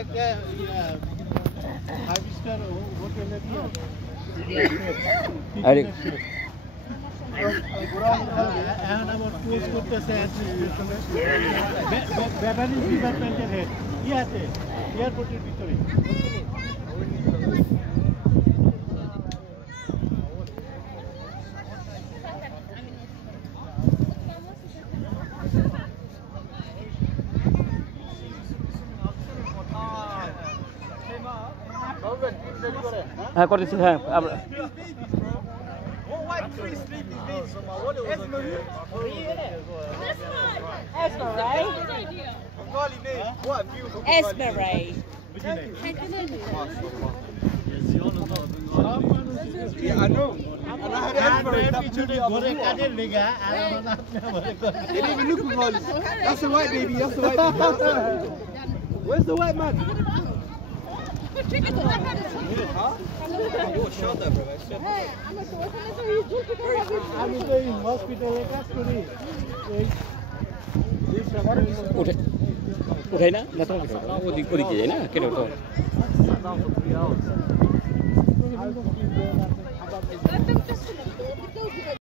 একটা 5 স্টার হোটেলে দিয়ে আরে এখন আমার কোর্স করতেছে ব্যাটারি ডিপার্টমেন্টের হেড ইয়াতে এয়ারপোর্টের ভিতরে হ্যাঁ করেছি হ্যাঁ আমরা Esmeralda. Yeah, I know. They didn't even look for Molly. That's the white baby. That's the white baby. Where's the white man? Huh? Oh, shut up, bro. আমি তো এই হসপিটালে কাজ করি উঠাই না না তো ওদিকে যাই না কেন তো